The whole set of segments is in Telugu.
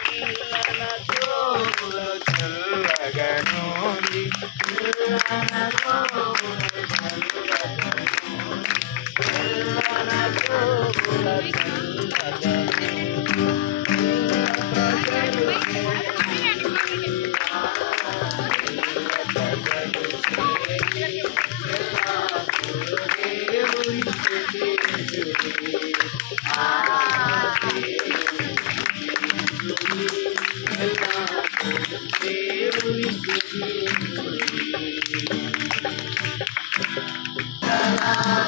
పిల్లన తోపులో చల్లగనోంది పిల్లన తోపులో చల్లగనోంది పిల్లన తోపులో చల్లగనోంది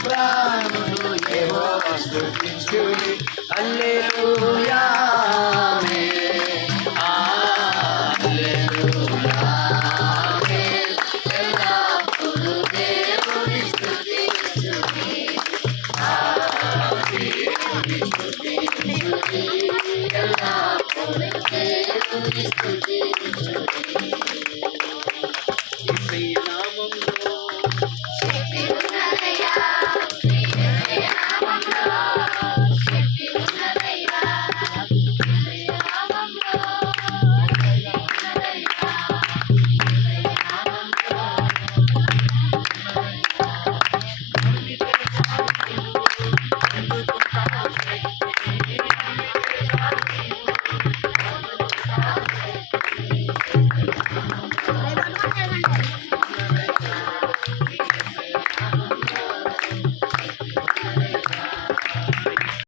ప్రాణులు యెహోవా స్తుతించుడి హల్లెలూయా ఆమేన్ హల్లెలూయా ఆమేన్ ఎల్లప్పుడూ దేవుని స్తుతించుడి దేవుని స్తుతించుడి ఎల్లప్పుడూ దేవుని స్తుతించుడి